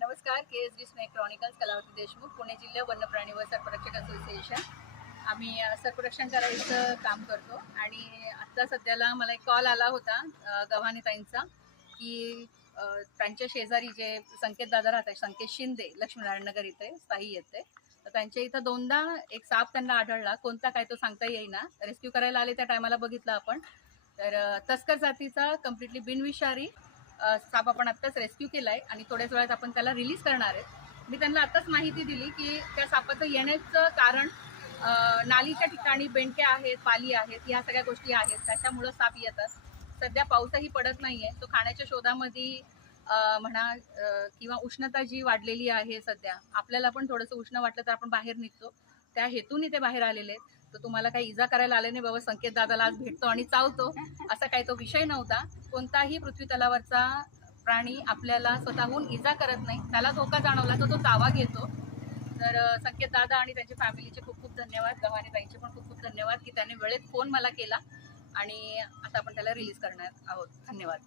नमस्कार. KSD snake chronicles, Kalavati Deshmukh, Pune जिल्हा वन्यप्राणी व सर्परक्षक असोसिएशन. आम्ही सर्परक्षण करायचं काम करतो आणि आता सध्याला मला एक कॉल आला होता गव्हाणे ताईंचा की त्यांच्या शेजारी जे संकेत दादा राहतात, संकेत शिंदे, लक्ष्मीनारायण नगर इथे स्थायी येते, तर त्यांच्या इथं दोनदा एक साप त्यांना आढळला. कोणता काय तो सांगता येईना. रेस्क्यू करायला आले त्या टायमाला बघितलं आपण, तर तस्कर जातीचा कम्प्लिटली बिनविषारी साप आपण आत्ताच रेस्क्यू केलाय आणि थोड्याच वेळात आपण त्याला रिलीज करणार आहे. मी त्यांना आत्ताच माहिती दिली की त्या सापाचं येण्याचं कारण नालीच्या ठिकाणी बेंडक्या आहेत, पाली आहेत, ह्या सगळ्या गोष्टी आहेत, त्याच्यामुळं साप येतात. सध्या पाऊसही पडत नाहीये, तो खाण्याच्या शोधामध्ये म्हणा किंवा उष्णता जी वाढलेली आहे सध्या, आपल्याला पण थोडंसं उष्ण वाटलं तर आपण बाहेर निघतो, त्या हेतून इथे बाहेर आलेले आहेत. तर तुम्हाला काही इजा करायला आले नाही बाबा, संकेत दादाला आज भेटतो आणि चावतो, असा काही तो विषय नव्हता. कोणताही पृथ्वी तलावरचा प्राणी आपल्याला स्वतःहून इजा करत नाही, त्याला धोका जाणवला तर तो चावा घेतो. तर संकेत दादा आणि त्यांच्या फॅमिलीचे खूप खूप धन्यवाद. गव्हाणे ताईंचे पण खूप खूप धन्यवाद की त्याने वेळेत फोन मला केला आणि आता आपण त्याला रिलीज करणार आहोत. धन्यवाद.